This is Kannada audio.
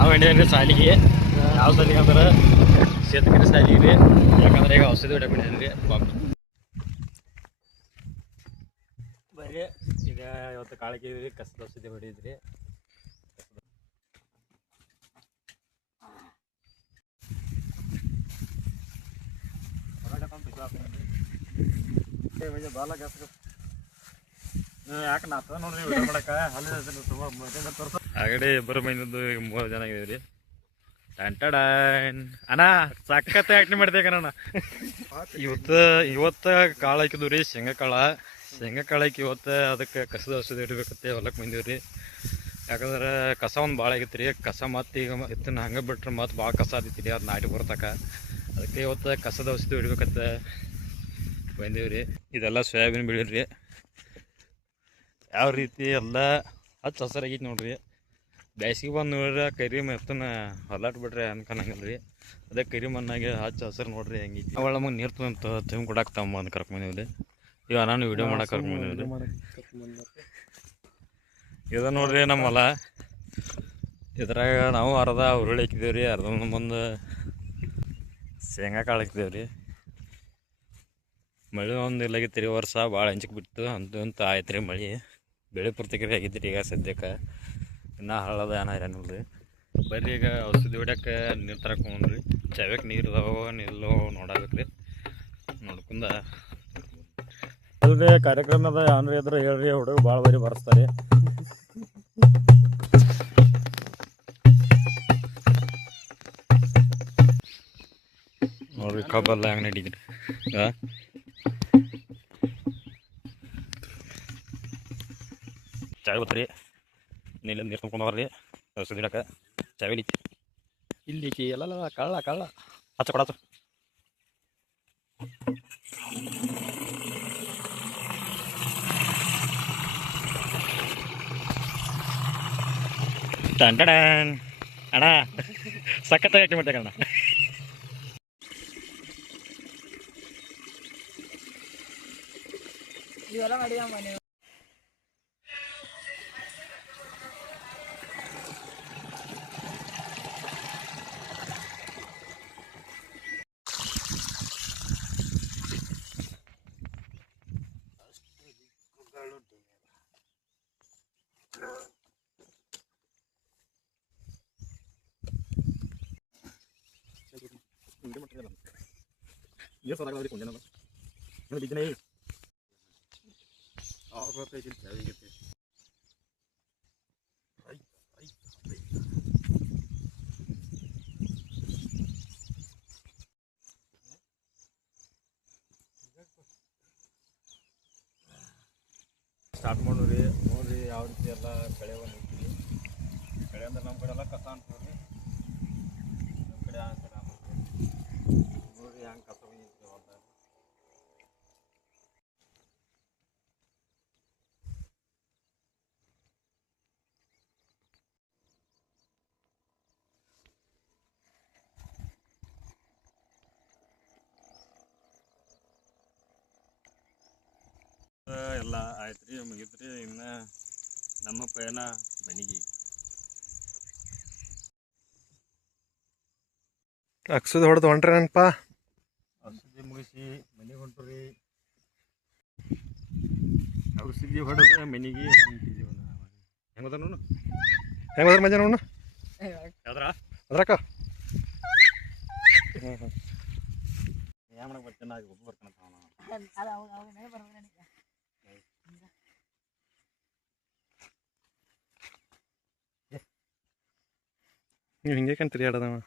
ನಾವು ಇಂಡಿಯನ್ ಸಾಲಿಗೆ ಯಾವ ಸಾಲಿಗೆ ಅಂದ್ರೆ ಶೇತಕರಿ ಸಾಲಿಗೆ ರೀ. ಯಾಕಂದ್ರೆ ಈಗ ಔಷಧಿ ಹೊಡೆ ರೀ ಬಾಂಬ್ ಬರೀ ಈಗ ಇವತ್ತು ಕಾಳಿಗೆ ರೀ ಕಸದ ಔಷಧಿ ಹೊಡಿದ್ರಿ. ಬಾಲ ಯಾಕೆ ನಾತ ನೋಡ್ರಿ ವಿಡಿಯೋ ಮಾಡಕ್ಕೆ ಆಗಡೆ ಇಬ್ಬರು ಮೈನದ್ದು 3 ಜನ ಆಗಿದ್ದೀವಿ ರೀ. ಅಣ್ಣ ಸಖತ್ ಆಕ್ಟಿಂಗ್ ಮಾಡ್ತೇವೆ ಕಣ. ಇವತ್ತು ಕಾಳು ಹಾಕಿದ್ವಿ ರೀ, ಶೇಂಗಾ ಕಾಳು ಹಾಕಿ ಇವತ್ತು ಅದಕ್ಕೆ ಕಸದ ಔಷಧಿ ಇಡಬೇಕತ್ತೆ ಹೊಲಕ್ಕೆ ಬಂದೀವಿ ರೀ. ಯಾಕಂದ್ರೆ ಕಸ ಒಂದು ಭಾಳ ಆಗೈತೆ ರೀ. ಕಸ ಮತ್ತು ಈಗ ಇತ್ತನ್ನು ಹಂಗೆ ಬಿಟ್ರೆ ಮತ್ತು ಭಾಳ ಕಸ ಆದೈತಿ ರೀ, ಅದು ನಾಟಿ ಬರ್ತಕ್ಕ. ಅದಕ್ಕೆ ಇವತ್ತು ಕಸದ ಔಷಧಿ ಹೊಡಿಬೇಕತ್ತೆ ಬಂದೀವಿ ರೀ. ಇದೆಲ್ಲ ಸೋಯಾಬೀನ್ ಬೆಳೀರಿ. ಯಾವ ರೀತಿ ಎಲ್ಲ ಹಚ್ಚ ಹಸಿರಾಗೈತಿ ನೋಡ್ರಿ. ಬೇಸಿಗೆ ಬಂದು ನೋಡ್ರಿ ಕರಿ ಮತ್ತನ ಹೊಲಾಟ್ ಬಿಡ್ರಿ ಅನ್ಕೊಳಂಗಿಲ್ಲ ರೀ. ಅದೇ ಕರಿ ಮಣ್ಣಾಗೆ ಹಚ್ಚ ಹಸಿರು ನೋಡ್ರಿ ಹೆಂಗೈತಿ. ಅವಳ ನಮಗೆ ನೀರು ತುಂಬ ಕೊಡಕ್ಕೆ ತಮ್ಮ ಅಂದ್ ಕರ್ಕೊಂಬಂದಿವ್ರಿ. ಇವಾಗ ನಾನು ವಿಡಿಯೋ ಮಾಡಕ್ಕೆ ಕರ್ಕೊಂಬಂದಿವ್ರಿ. ಇದು ನೋಡ್ರಿ ನಮ್ಮ ಹೊಲ. ಇದ್ರಾಗ ನಾವು ಅರ್ಧ ಹುರುಳಿ ಹಾಕಿದೇವೆ ರೀ, ಅರ್ಧ ಮುಂದೆ ಶೇಂಗಾ ಕಾಳು ಹಾಕಿದೇವೆ ರೀ. ಮಳೆ ಒಂದು ಇಲ್ಲಾಗಿತ್ತು ರೀ ವರ್ಷ, ಭಾಳ ಹಂಚಕ್ಕೆ ಬಿಟ್ಟು ಅಂತ ಆಯ್ತು ರೀ ಮಳೆ. ಬೆಳೆ ಪೂರ್ತಿಕರಿ ಆಗಿತ್ತು ರೀ. ಈಗ ಸದ್ಯಕ್ಕೆ ಇನ್ನೂ ಹಳ್ಳದ ಏನಿಲ್ಲ ರೀ. ಬರ್ರಿ ಈಗ ಔಷಧಿ ಹೊಡ್ಯಕ್ಕೆ ನೀರು ತರಕೊಂಡ್ರಿ. ಚವ್ಯಕ್ಕೆ ನೀರು ಇದಾವ ನಿಲ್ಲೋ ನೋಡಬೇಕು ರೀ. ನೋಡ್ಕೊಂಡ ಅಲ್ಲದೆ ಕಾರ್ಯಕ್ರಮದ ಏನ್ರಿ ಇದ್ರೆ ಹೇಳ್ರಿ, ಹುಡುಗ ಭಾಳ ಬರಿ ಬರ್ಸ್ತಾರೆ. ನೋಡ್ರಿ ಕಬ್ಬೆಲ್ಲ ಹೆಂಗೆ ನಡೀದ್ರಿ. ಚಾವಿ ಬತ್ರಿ, ನೀರಿಂದ ನೀರು ತುಂಬ್ಕೊಂಡು ಬರ್ರಿ ಔಷಧಿ ಹಿಡಕ್ಕೆ. ಚಾವಿ ಇಲ್ಲಿತಿ ಇಲ್ಲಿಕಿ ಎಲ್ಲ ಕಳ್ಳ ಹಚ್ಚ ಕೊಡತ್ತು. ಅಣ್ಣ ಸಖತ್ತಾಗಿ ಆಕ್ಟಿಂಗ್ ಮಾಡ್ತೇವೆ ಅಣ್ಣ. ये सारा गाड़ी कौन जाना था मैं दिख नहीं और बात है चाहिए कितने ಸ್ಟಾರ್ಟ್ ಮಾಡೋರಿ. ನೋಡ್ರಿ ಯಾವ ರೀತಿ ಎಲ್ಲ ಕಳೆ ಬಂದೈತಿ. ಕಳೆ ಅಂದ್ರೆ ನಮ್ಮ ಕಡೆ ಎಲ್ಲ ಕಸ ಅನ್ಸೋರಿ, ನಮ್ಮ ಕಡೆ ನೋಡ್ರಿ ಹೆಂಗೆ ಕಸ ಬಂದೈತಿ ಹೊಲ್ದಾಗ. ಎಲ್ಲ ಆಯ್ತು ರೀ, ಮುಗಿತು ರೀ. ಇನ್ನು ನಮ್ಮ ಪಯಣ ಮನೆಗೆ. ಔಷಧಿ ಹೊಡೆದು ಹೊಂಟ್ರಿ ನೆನಪ. ಔಷಧಿ ಮುಗಿಸಿ ಮನೆಗೆ ಹೊಂಟ್ರಿ. ಔಷಧಿ ಹೊಡೆದ್ರೆ ಮನೆಗೆ ಹೊಂಟಿದ್ದೀವಿ. ಹೆಂಗದ ನೋಡು ಹೆಂಗದ ಮಂಜ ನೋಡು ಯಾವ್ದ್ರ ಅದ್ರಕ್ಕ ಏನು ಮಾಡಕ್ಕೆ ಬರ್ತೀನಿ. ಆಗಿ ಒಬ್ಬ ಬರ್ತಾನೆ ನೀವು ಹಿಂಗೆ ಕಂತೀರಿ ಆಡೋದವ.